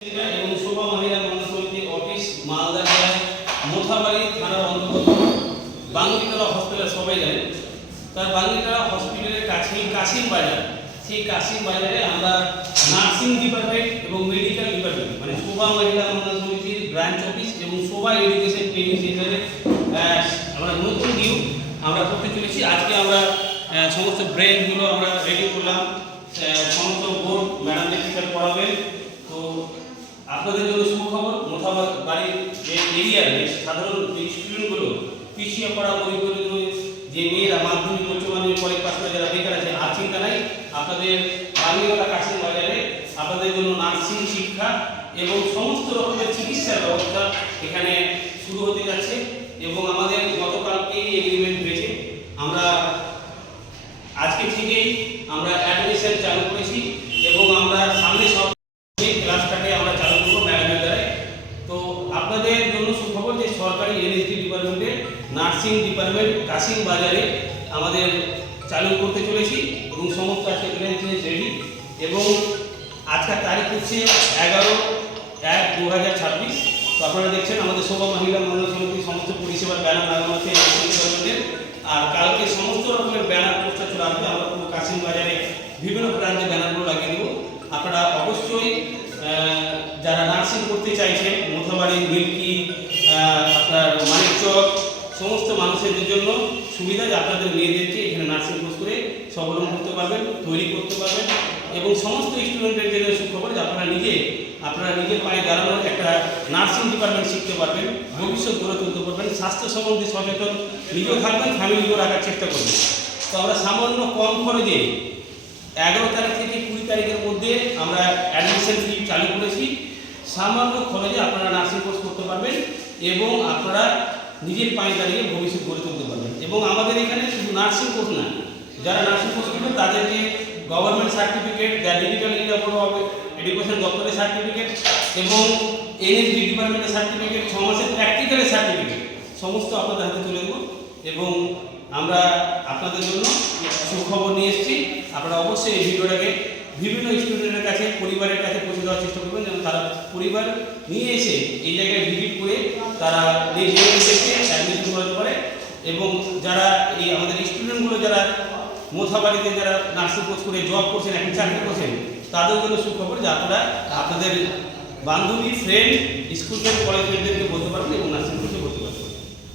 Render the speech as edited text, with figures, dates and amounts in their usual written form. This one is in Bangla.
এবং শোভা মহিলা মন্ডল সমিতি অফিস মালদা জেলায় মোথাবাড়ি থানার অন্তর্গত বাঙ্গিতলা হসপিটাল সবাই জানেন। তার বাঙ্গিতলা হসপিটালের কাছেই কাশিম বাজার, সেই কাশিম বাজারে আমরা নার্সিং ডিপার্টমেন্ট এবং মেডিকেল ডিপার্টমেন্ট মানে শোভা মহিলা মন্ডল সমিতির ব্রাঞ্চ অফিস এবং শোভা এডুকেশন ট্রেনিং সেন্টারে আমরা নতুন নিউ আমরা করতে চলেছি। আজকে আমরা সমস্ত ব্রেনগুলো আমরা রেডি করলাম, সমস্ত বোর্ড ম্যাডামদের টিচার পড়াবেন। তো আপনাদের জন্য সুখবর, মোথাবাড়ির যে এরিয়ার সাধারণ স্টুডেন্টগুলো পিছিয়ে পড়া পরিপূর্ণ যে মেয়েরা মাধ্যমিক উচ্চ মাধ্যমিক পরীক্ষা পাস করে যারা বেকার আছে আর চিন্তা নাই, আপনাদের বাংলা কাশিম বাজারে আপনাদের জন্য নার্সিং শিক্ষা এবং সমস্ত রকমের চিকিৎসার ব্যবস্থা এখানে শুরু হতে যাচ্ছে। এবং আমাদের গতকালকে এগ্রিমেন্ট হয়েছে, আমরা আজকে থেকেই আমরা অ্যাডমিশন চালু করেছি এবং আমরা সামনে সব ক্লাসটাকে আমরা চালু করবো ম্যাডামের দ্বারা। তো আপনাদের জন্য সুখবর যে সরকারি এনএসডি ডিপার্টমেন্টে নার্সিং ডিপার্টমেন্ট কাশিম বাজারে আমাদের চালু করতে চলেছি এবং সমস্ত আজকে জিনিস রেডি। এবং আজকের তারিখ হচ্ছে 11/1/2026। তো আপনারা দেখছেন আমাদের শোভা মহিলা মন্ডল সমিতির সমস্ত পরিষেবার ব্যানার লাগানো আছে ডিপার্টমেন্টের। আর কালকে সমস্ত রকমের ব্যানার পোস্টার চলে আসবে, আমরা পুরো কাশিম বাজারে বিভিন্ন প্রান্তে ব্যানারগুলো লাগিয়ে দেবো। আপনারা অবশ্যই যারা নার্সিং করতে চাইছেন মোথাবাড়ি, মিল্কি, আপনার মানিকচক সমস্ত মানুষের জন্য সুবিধা যে আপনাদের মেয়েদেরকে এখানে নার্সিং কোর্স করে সবলম্বন করতে পারবেন, তৈরি করতে পারবেন। এবং সমস্ত স্টুডেন্টের জন্য সুখবর যে আপনারা নিজের পায়ে দাঁড়ানোর একটা নার্সিং ডিপার্টমেন্ট শিখতে পারবেন, ভবিষ্যৎ গড়ে তুলতে পারবেন, স্বাস্থ্য সম্বন্ধে সচেতন নিজেও থাকবেন, ফ্যামিলিও রাখার চেষ্টা করবেন। তো আমরা সামান্য কম খরচে 11 তারিখ থেকে 20 তারিখের মধ্যে আমরা অ্যাডমিশন ফি চালু করেছি। সামান্য খরচে আপনারা নার্সিং কোর্স করতে পারবেন এবং আপনারা নিজের পায়ে দাঁড়িয়ে ভবিষ্যৎ গড়ে তুলতে পারবেন। এবং আমাদের এখানে শুধু নার্সিং কোর্স না, যারা নার্সিং কোর্স করবেন তাদেরকে গভর্নমেন্ট সার্টিফিকেট, যা digital India board of education দপ্তরের সার্টিফিকেট এবং এনএসডি ডিপার্টমেন্টের সার্টিফিকেট, 6 মাসের প্র্যাকটিক্যালের সার্টিফিকেট সমস্ত আপনাদের হাতে তুলে দেবো। এবং আমরা আপনাদের জন্য সুখবর নিয়ে এসেছি। আপনারা অবশ্যই এই ভিডিওটাকে বিভিন্ন স্টুডেন্টের কাছে, পরিবারের কাছে পৌঁছে দেওয়ার চেষ্টা করবেন, যেন তারা পরিবার নিয়ে এসে এই জায়গায় ভিজিট করে তারা নিজেদেরকে অ্যাডমিশন করতে পারে। এবং যারা এই আমাদের স্টুডেন্টগুলো যারা মোথাবাড়িতে যারা নার্সিং কোর্স করে জব করছেন, এখন চাকরি করছেন, তাদের জন্য সুখবর যে আপনারা আপনাদের বান্ধবী, ফ্রেন্ড, স্কুল ফ্রেন্ড, কলেজ ফ্রেন্ডদেরকে বলতে পারবেন এবং নার্সিং